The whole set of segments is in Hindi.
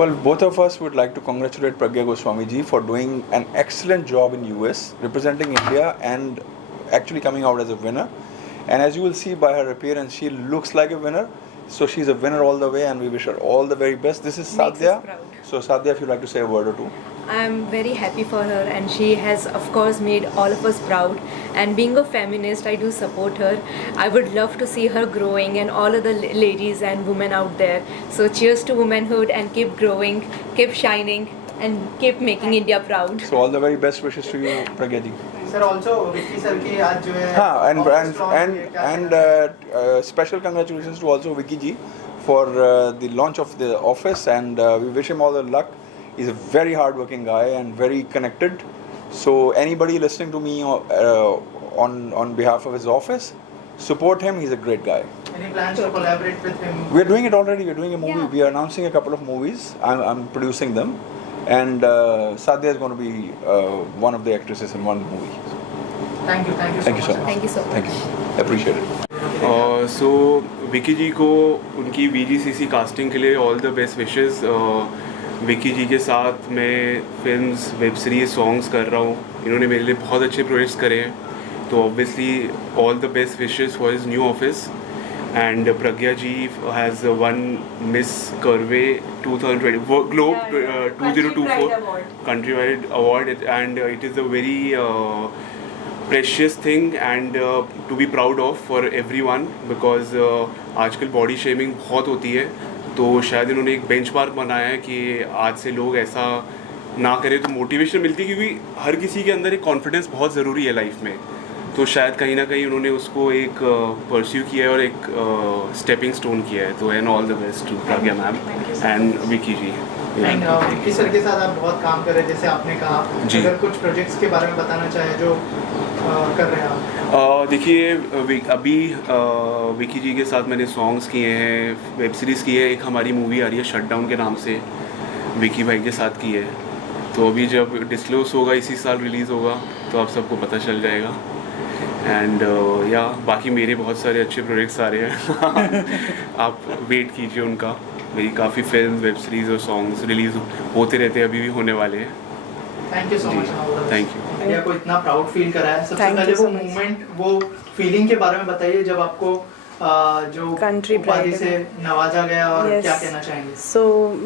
Well, both of us would like to congratulate Pragya Goswami ji for doing an excellent job in US, representing India and actually coming out as a winner. And as you will see by her appearance, she looks like a winner. So she's a winner all the way, and we wish her all the very best. This is Makes Sadhya. us proud. So Sadhya, if you'd like to say a word or two. I'm very happy for her, and she has of course made all of us proud, and being a feminist I do support her. I would love to see her growing and all of the ladies and women out there. So cheers to womanhood, and keep growing, keep shining, and keep making India proud. So all the very best wishes to you, Pragya ji. Sir also Vicky sir की आज जो है हाँ, office launch हुई है, क्या and special congratulations to also Vicky ji for the launch of the office, and we wish him all the luck. He's a very hard-working guy and very connected. So anybody listening to me on behalf of his office, support him. He's a great guy. Any plans to collaborate with him? We're doing it already. We're doing a movie. Yeah. We are announcing a couple of movies. I'm producing them, and Sadhya is going to be one of the actresses in one movie. Thank you so Thank you so much. much. Thank you so much. Thank you. Appreciate it. सो विकी जी को उनकी VGCC कास्टिंग के लिए all the best wishes. Vicky ji के साथ मैं फिल्म्स, वेब सीरीज, सॉन्ग्स कर रहा हूँ. इन्होंने मेरे लिए बहुत अच्छे प्रोजेक्ट्स करे हैं, तो obviously all the best wishes for his new office. And Pragya ji has won Miss Curvy 2020 globe 2024 country wide award, and it is a very precious thing and to be proud of for everyone, because आजकल बॉडी शेमिंग बहुत होती है, तो शायद इन्होंने एक बेंचमार्क बनाया है कि आज से लोग ऐसा ना करें, तो मोटिवेशन मिलती है, क्योंकि हर किसी के अंदर एक कॉन्फिडेंस बहुत ज़रूरी है लाइफ में. तो शायद कहीं ना कहीं उन्होंने उसको एक परस्यू किया है और एक स्टेपिंग स्टोन किया है. तो and all the best to Pragya ma'am and Vicky ji. And Vicky sir के साथ आप बहुत काम कर रहे हैं, जैसे आपने कहा. जी. अगर कुछ प्रोजेक्ट्स के बारे में बताना चाहे जो कर रहे हैं आप. देखिए, अभी विकी जी के साथ मैंने सॉन्ग्स किए हैं, वेब सीरीज़ की है. एक हमारी मूवी आ रही है शटडाउन के नाम से, विकी भाई के साथ की है. तो अभी जब डिस्क्लोज होगा, इसी साल रिलीज़ होगा, तो आप सबको पता चल जाएगा. एंड या बाकी मेरे बहुत सारे अच्छे प्रोजेक्ट्स आ रहे हैं. आप वेट कीजिए उनका. मेरी काफ़ी फिल्म, वेब सीरीज़ और सॉन्ग्स रिलीज़ होते रहते हैं, अभी भी होने वाले हैं. Thank you so much. Thank you. India को इतना प्राउड फील कराया. सबसे Thank you पहले वो so much. मूवमेंट, वो फीलिंग के बारे में बताइए जब आपको जो Country उपाधि pride से नवाजा गया, और Yes. क्या कहना चाहेंगे? सो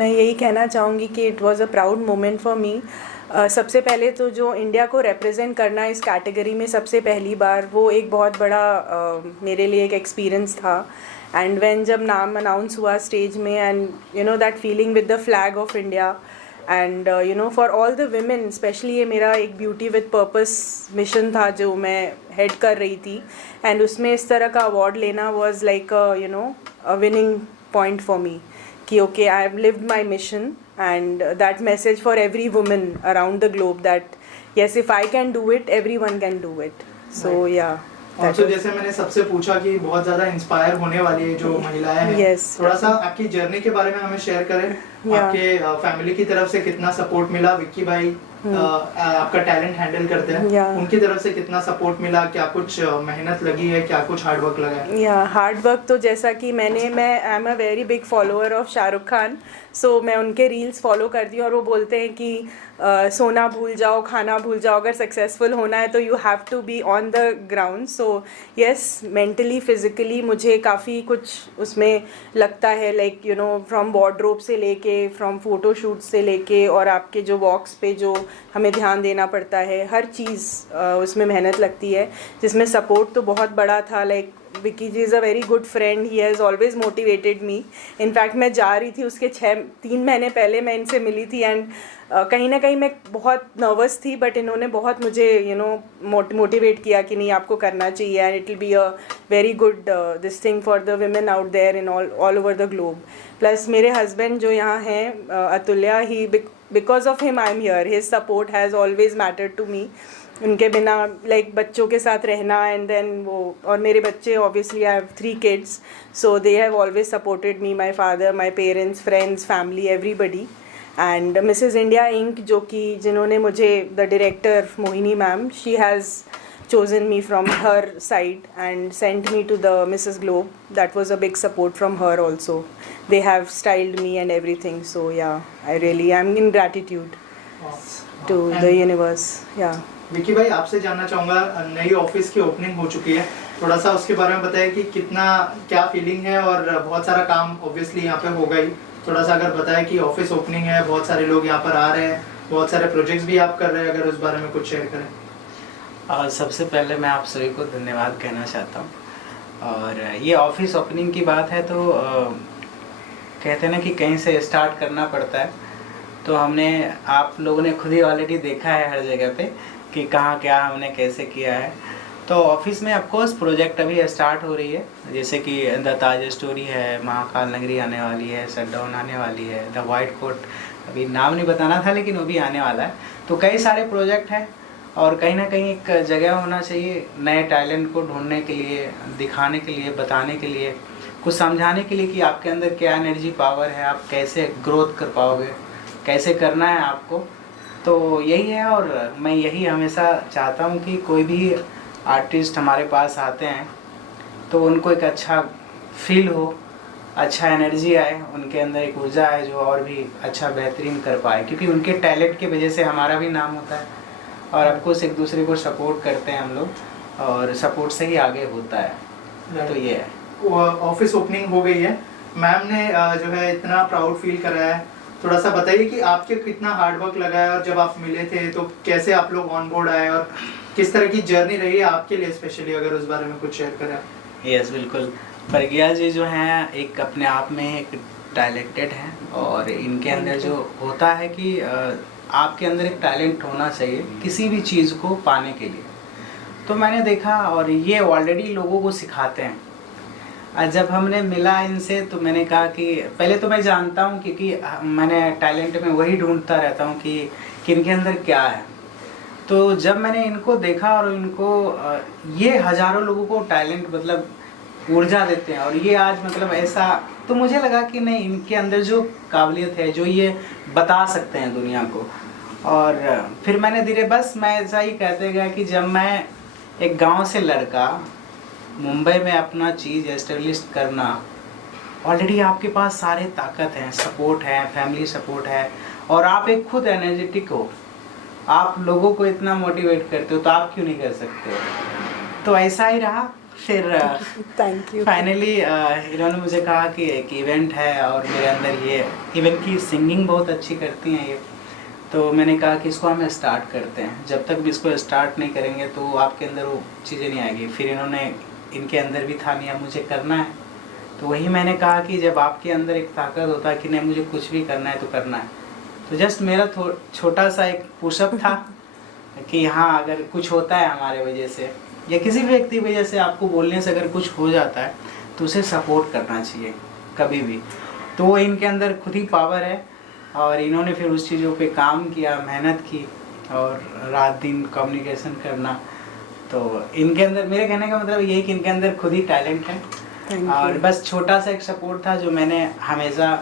मैं यही कहना चाहूँगी कि it was a proud moment for me. सबसे पहले तो जो इंडिया को रिप्रेजेंट करना इस कैटेगरी में सबसे पहली बार, वो एक बहुत बड़ा मेरे लिए एक एक्सपीरियंस था. एंड व्हेन जब नाम अनाउंस हुआ स्टेज में, and you know that feeling with the flag of India, and you know for all the women specially, ये मेरा एक ब्यूटी विद पर्पस मिशन था जो मैं हेड कर रही थी. एंड उसमें इस तरह का अवार्ड लेना was like you know a winning point for me, कि okay I have lived my mission, and that message for every woman around the globe that yes, if I can do it, everyone can do it. So yeah also जैसे मैंने सबसे पूछा कि बहुत ज़्यादा इंस्पायर होने वाली है जो महिलाएं हैं. Yes. थोड़ा सा आपकी जर्नी के बारे में हमें शेयर करें. Yeah. आपके फैमिली की तरफ से कितना सपोर्ट मिला? विक्की भाई आपका टैलेंट हैंडल करते हैं. Yeah. उनकी तरफ से कितना सपोर्ट मिला? क्या कुछ मेहनत लगी है? क्या कुछ हार्ड वर्क लगा है? या हार्ड वर्क तो जैसा कि मैं I am a very big follower of Shahrukh Khan. So मैं उनके रील्स फॉलो करती हूँ, और वो बोलते हैं कि सोना भूल जाओ, खाना भूल जाओ, अगर सक्सेसफुल होना है तो you have to be on the ground. So yes, mentally physically मुझे काफ़ी कुछ उसमें लगता है, like you know from wardrobe से लेके, फ्रॉम फोटोशूट से लेके, और आपके जो वॉक्स पे जो हमें ध्यान देना पड़ता है, हर चीज़ उसमें मेहनत लगती है, जिसमें सपोर्ट तो बहुत बड़ा था. Like Vicky ji is a very good friend, he has always motivated me. In fact मैं जा रही थी उसके 3 महीने पहले मैं इनसे मिली थी, एंड कहीं ना कहीं मैं बहुत नर्वस थी, बट इन्होंने बहुत मुझे यू नो मोटिवेट किया कि नहीं, आपको करना चाहिए, and it will be a very good this thing for the women out there in all over the globe. Plus मेरे हस्बैंड जो यहाँ हैं Atulya, he because of him I am here. His support has always mattered to me. उनके बिना लाइक बच्चों के साथ रहना, एंड देन वो, और मेरे बच्चे obviously I have 3 kids, so they have always supported me, my father, my parents, friends, family, everybody. And Mrs India Inc, जो कि जिन्होंने मुझे, the director Mohini ma'am, she has chosen me from her side and sent me to the Mrs. Globe. That was a big support from her also. They have styled me and everything. So yeah, I really am in gratitude to the universe. Yeah. Vicky भाई आपसे जानना चाहूँगा, नई ऑफिस की ओपनिंग हो चुकी है, थोड़ा सा उसके बारे में बताइए कि कितना क्या फीलिंग है, और बहुत सारा काम ऑब्वियसली यहाँ पे होगा ही, थोड़ा सा अगर बताएं कि ऑफिस ओपनिंग है, बहुत सारे लोग यहाँ पर आ रहे हैं, बहुत सारे प्रोजेक्ट्स भी आप कर रहे हैं, अगर उस बारे में कुछ शेयर करें। सबसे पहले मैं आप सभी को धन्यवाद कहना चाहता हूँ। और ये ऑफिस ओपनिंग की बात है तो कहते हैं ना कि कहीं से स्टार्ट करना पड़ता है, तो हमने आप लोगों ने खुद ही ऑलरेडी देखा है हर जगह पे कि कहाँ क्या हमने कैसे किया है। तो ऑफिस में ऑफकोर्स प्रोजेक्ट अभी स्टार्ट हो रही है, जैसे कि द ताज स्टोरी है, महाकाल नगरी आने वाली है, शटडाउन आने वाली है, द वाइट कोट, अभी नाम नहीं बताना था लेकिन वो भी आने वाला है। तो कई सारे प्रोजेक्ट हैं और कहीं ना कहीं एक जगह होना चाहिए नए टैलेंट को ढूंढने के लिए, दिखाने के लिए, बताने के लिए, कुछ समझाने के लिए कि आपके अंदर क्या एनर्जी पावर है, आप कैसे ग्रोथ कर पाओगे, कैसे करना है आपको। तो यही है, और मैं यही हमेशा चाहता हूँ कि कोई भी आर्टिस्ट हमारे पास आते हैं तो उनको एक अच्छा फील हो, अच्छा एनर्जी आए, उनके अंदर एक ऊर्जा आए जो और भी अच्छा बेहतरीन कर पाए, क्योंकि उनके टैलेंट की वजह से हमारा भी नाम होता है। और ऑफकोर्स एक दूसरे को सपोर्ट करते हैं हम लोग, और सपोर्ट से ही आगे होता है। तो ये है। ऑफिस ओपनिंग हो गई है, मैम ने जो है इतना प्राउड फील कराया है, थोड़ा सा बताइए कि आपके कितना हार्ड वर्क लगा है, और जब आप मिले थे तो कैसे आप लोग ऑन बोर्ड आए, और किस तरह की जर्नी रही है आपके लिए स्पेशली, अगर उस बारे में कुछ शेयर करें। यस बिल्कुल, प्रज्ञा जी जो हैं एक अपने आप में एक टैलेंटेड हैं, और इनके अंदर जो होता है कि आपके अंदर एक टैलेंट होना चाहिए किसी भी चीज़ को पाने के लिए। तो मैंने देखा, और ये ऑलरेडी लोगों को सिखाते हैं। जब हमने मिला इनसे तो मैंने कहा कि पहले तो मैं जानता हूँ, क्योंकि मैंने टैलेंट में वही ढूंढता रहता हूँ कि इनके अंदर क्या है। तो जब मैंने इनको देखा, और इनको ये हज़ारों लोगों को टैलेंट मतलब ऊर्जा देते हैं, और ये आज मतलब ऐसा, तो मुझे लगा कि नहीं, इनके अंदर जो काबिलियत है, जो ये बता सकते हैं दुनिया को। और फिर मैंने धीरे, बस मैं ऐसा ही कहते गया कि जब मैं एक गांव से लड़का मुंबई में अपना चीज़ एस्टेब्लिश करना, ऑलरेडी आपके पास सारे ताकत हैं, सपोर्ट है, फैमिली सपोर्ट है, और आप एक खुद एनर्जेटिक हो, आप लोगों को इतना मोटिवेट करते हो, तो आप क्यों नहीं कर सकते हो। तो ऐसा ही रहा। फिर थैंक यू। फाइनली इन्होंने मुझे कहा कि एक इवेंट है, और मेरे अंदर ये इवेंट की सिंगिंग बहुत अच्छी करती हैं ये, तो मैंने कहा कि इसको हम स्टार्ट करते हैं। जब तक भी इसको स्टार्ट नहीं करेंगे तो आपके अंदर वो चीज़ें नहीं आएगी। फिर इन्होंने, इनके अंदर भी था नहीं, मुझे करना है, तो वही मैंने कहा कि जब आपके अंदर एक ताकत होता है कि नहीं मुझे कुछ भी करना है तो करना है। तो जस्ट मेरा छोटा सा एक पुशअप था कि हाँ, अगर कुछ होता है हमारे वजह से या किसी भी व्यक्ति की वजह से, आपको बोलने से अगर कुछ हो जाता है तो उसे सपोर्ट करना चाहिए कभी भी। तो वो इनके अंदर खुद ही पावर है, और इन्होंने फिर उस चीज़ों पे काम किया, मेहनत की, और रात दिन कम्युनिकेशन करना। तो इनके अंदर, मेरे कहने का मतलब यही कि इनके अंदर खुद ही टैलेंट है, और बस छोटा सा एक सपोर्ट था जो मैंने हमेशा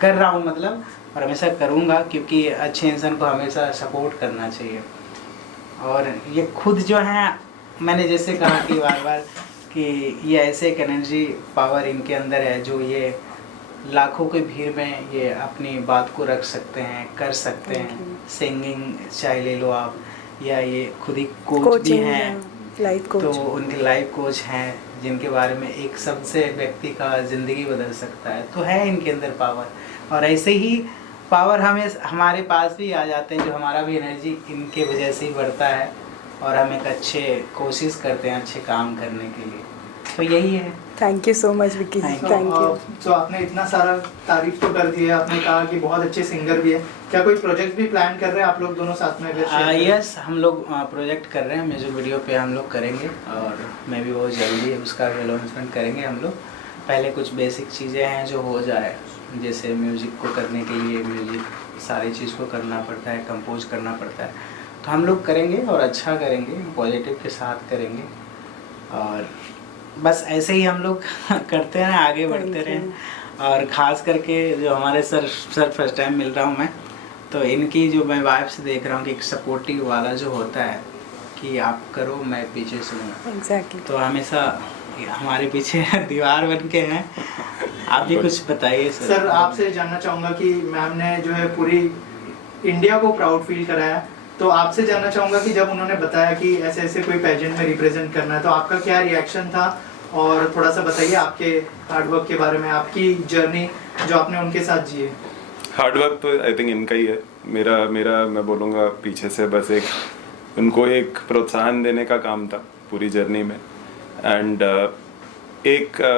कर रहा हूँ, मतलब, और हमेशा करूँगा, क्योंकि अच्छे इंसान को हमेशा सपोर्ट करना चाहिए। और ये खुद जो है, मैंने जैसे कहा कि बार बार कि ये ऐसे एक एनर्जी पावर इनके अंदर है जो ये लाखों की भीड़ में ये अपनी बात को रख सकते हैं, कर सकते हैं। सिंगिंग चाहे ले लो आप, या ये खुद ही कोच भी हैं, लाइफ कोच। तो उनके लाइफ कोच हैं जिनके बारे में एक शब्द से व्यक्ति का ज़िंदगी बदल सकता है। तो है इनके अंदर पावर, और ऐसे ही पावर हमारे पास भी आ जाते हैं, जो हमारा भी एनर्जी इनके वजह से ही बढ़ता है, और हम एक अच्छे कोशिश करते हैं अच्छे काम करने के लिए। तो यही है। Thank you so much Vicky, thank you. तो आपने इतना सारा तारीफ तो कर दी है, आपने कहा कि बहुत अच्छे सिंगर भी है, क्या कोई प्रोजेक्ट भी प्लान कर रहे हैं आप लोग दोनों साथ में? यस, हम लोग प्रोजेक्ट कर रहे हैं, म्यूजिक वीडियो पे हम लोग करेंगे, और मैं भी बहुत जल्दी उसका अनाउंसमेंट करेंगे हम लोग। पहले कुछ बेसिक चीज़ें हैं जो हो जाए, जैसे म्यूज़िक को करने के लिए म्यूज़िक सारी चीज़ को करना पड़ता है, कंपोज करना पड़ता है, तो हम लोग करेंगे और अच्छा करेंगे, पॉजिटिव के साथ करेंगे, और बस ऐसे ही हम लोग करते हैं, आगे बढ़ते रहें। और ख़ास करके जो हमारे सर फर्स्ट टाइम मिल रहा हूँ मैं, तो इनकी जो मैं वाइफ से देख रहा हूँ कि एक सपोर्टिव वाला जो होता है, कि आप करो, मैं पीछे से हूँ। एग्जैक्टली। तो हमेशा हमारे पीछे दीवार बन के हैं। आप भी कुछ बताइए सर। सर आपसे जानना चाहूँगा कि मैम ने जो है पूरी इंडिया को प्राउड फील कराया, तो आपसे जानना चाहूँगा कि जब उन्होंने बताया कि ऐसे ऐसे कोई पेजेंट में रिप्रेजेंट करना है, तो आपका क्या रिएक्शन था? और थोड़ा सा बताइए आपके हार्डवर्क के बारे में, आपकी जर्नी जो आपने उनके साथ जी है। हार्डवर्क तो आई थिंक इनका ही है। मेरा मैं बोलूँगा पीछे से बस उनको एक प्रोत्साहन देने का काम था पूरी जर्नी में। एंड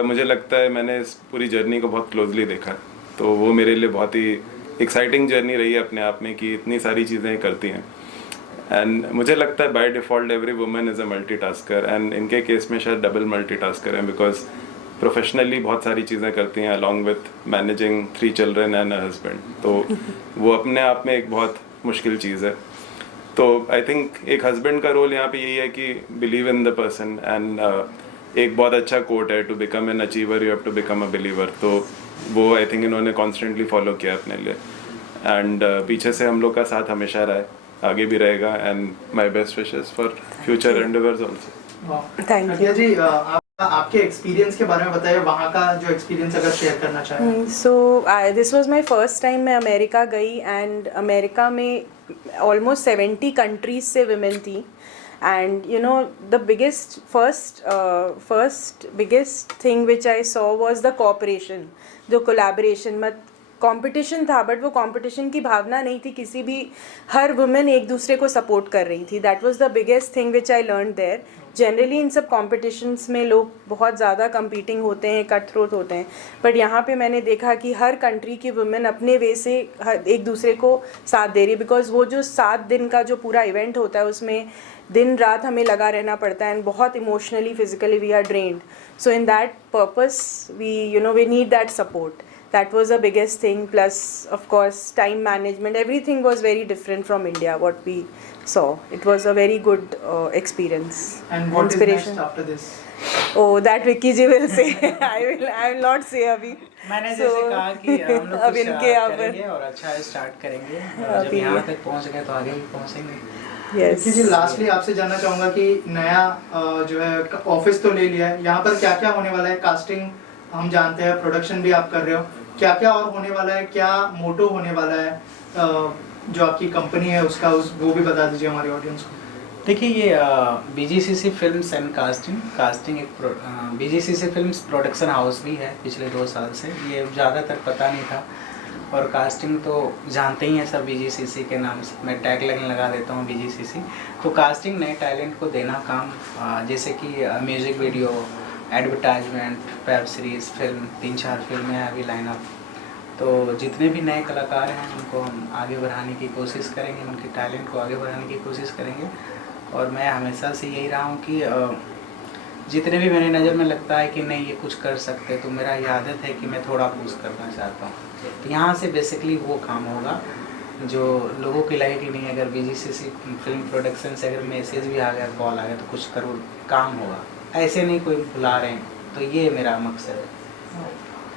मुझे लगता है मैंने इस पूरी जर्नी को बहुत क्लोजली देखा है, तो वो मेरे लिए बहुत ही एक्साइटिंग जर्नी रही है अपने आप में कि इतनी सारी चीज़ें करती हैं। एंड मुझे लगता है by default every woman is a multitasker, and इनके केस में शायद डबल मल्टीटास्कर हैं, बिकॉज प्रोफेशनली बहुत सारी चीज़ें करती हैं along with managing 3 children and a husband, तो वो अपने आप में एक बहुत मुश्किल चीज़ है। तो आई थिंक एक हस्बैंड का रोल यहाँ पे यही है कि believe in the person, and एक बहुत अच्छा कोट है, to become an achiever you have to become a believer, तो वो आई थिंक इन्होंने कॉन्स्टेंटली फॉलो किया अपने लिए। एंड पीछे से हम लोग का साथ हमेशा रहा है, आगे भी रहेगा, and my best wishes for future endeavours also. Thank you जी। आपके एक्सपीरियंस के बारे में बताइए, वहाँ का जो एक्सपीरियंस अगर शेयर करना चाहें। So this was my first time मैं अमेरिका गई, एंड अमेरिका में ऑलमोस्ट 70 कंट्रीज से विमेन थी। And you know the first biggest thing which I saw was the cooperation, जो कोलैबोरेशन। मत कंपटीशन था, बट वो कंपटीशन की भावना नहीं थी किसी भी, हर वुमेन एक दूसरे को सपोर्ट कर रही थी। That was the biggest thing which I learn there. Generally in सब कॉम्पिटिशन्स में लोग बहुत ज़्यादा कंपीटिंग होते हैं, कट थ्रोट होते हैं, बट यहाँ पे मैंने देखा कि हर कंट्री की वुमेन अपने वे से एक दूसरे को साथ दे रही है। बिकॉज वो जो 7 दिन का जो पूरा इवेंट होता है उसमें दिन रात हमें लगा रहना पड़ता है, एंड बहुत emotionally physically we are drained. So in that purpose we need that support. That was the biggest thing, plus of course time management, everything was very different from India what we saw. It was a very good experience. And what is Inspiration. next after this? Oh, that Vicky ji will say. I will not say अभी. मैंने जैसे कहा कि हम लोग अब कुछ इनके यहाँ पर करेंगे और अच्छा स्टार्ट करेंगे, जब यहाँ तक पहुँच गए तो आगे भी पहुँचेंगे। Yes. जी लास्टली आपसे जानना चाहूँगा कि नया जो है ऑफिस तो ले लिया है, यहाँ पर क्या क्या होने वाला है? कास्टिंग हम जानते हैं, प्रोडक्शन भी आप कर रहे हो, क्या क्या और होने वाला है, क्या मोटो होने वाला है जो आपकी कंपनी है उसका, वो भी बता दीजिए हमारे ऑडियंस को। देखिए ये BGCC फिल्म्स एंड कास्टिंग एक BGCC फिल्म्स प्रोडक्शन हाउस भी है पिछले 2 साल से, ये ज़्यादातर पता नहीं था। और कास्टिंग तो जानते ही हैं सब BGCC के नाम से, मैं टैग लाइन लगा देता हूँ BGCC। तो कास्टिंग नए टैलेंट को देना काम, जैसे कि music video, advertisement, web series, film, 3-4 फिल्में हैं अभी लाइनअप। तो जितने भी नए कलाकार हैं उनको हम आगे बढ़ाने की कोशिश करेंगे, उनके टैलेंट को आगे बढ़ाने की कोशिश करेंगे। और मैं हमेशा से यही रहा हूँ कि जितने भी मेरी नज़र में लगता है कि नहीं ये कुछ कर सकते, तो मेरा ये आदत है कि मैं थोड़ा पुश करना चाहता हूँ। तो यहाँ से बेसिकली वो काम होगा जो लोगों की लगे कि नहीं, अगर BGCC फिल्म प्रोडक्शन से अगर मैसेज भी आ गया, कॉल आ गया, तो कुछ करो, काम होगा, ऐसे नहीं कोई बुला रहे हैं। तो ये मेरा मकसद है।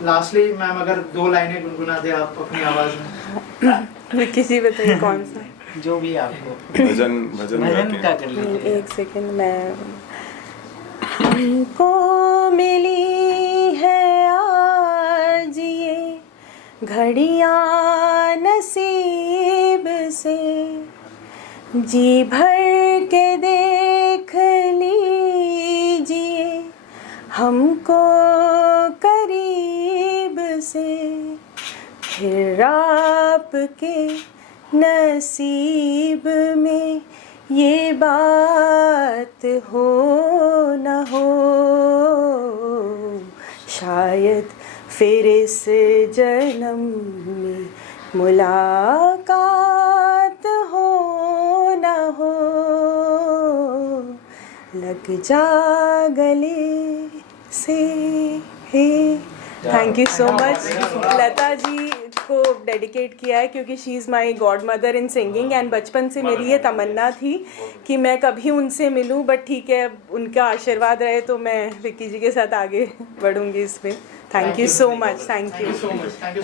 लास्टली मैम अगर 2 लाइनें गुनगुना दे आप अपनी आवाज़ में। किसी बताइए कौन सा? जो भी आपको भजन का कर लीजिए। एक सेकंड, मैं हमको मिली है आज ये घड़ियाँ नसीब से, जी भर के देख लीजिए हमको करीब से, फिर आपके नसीब में ये बात हो न हो, शायद फिर इस जन्म में मुलाकात हो न हो, लग जा गले से हे। Thank you so much. Lata ji को डेडिकेट किया है क्योंकि she is my godmother in singing, and बचपन से मेरी ये तमन्ना थी कि मैं कभी उनसे मिलूं, बट ठीक है, उनका आशीर्वाद रहे तो मैं विक्की जी के साथ आगे बढ़ूंगी इसमें। Thank you so much. Thank you.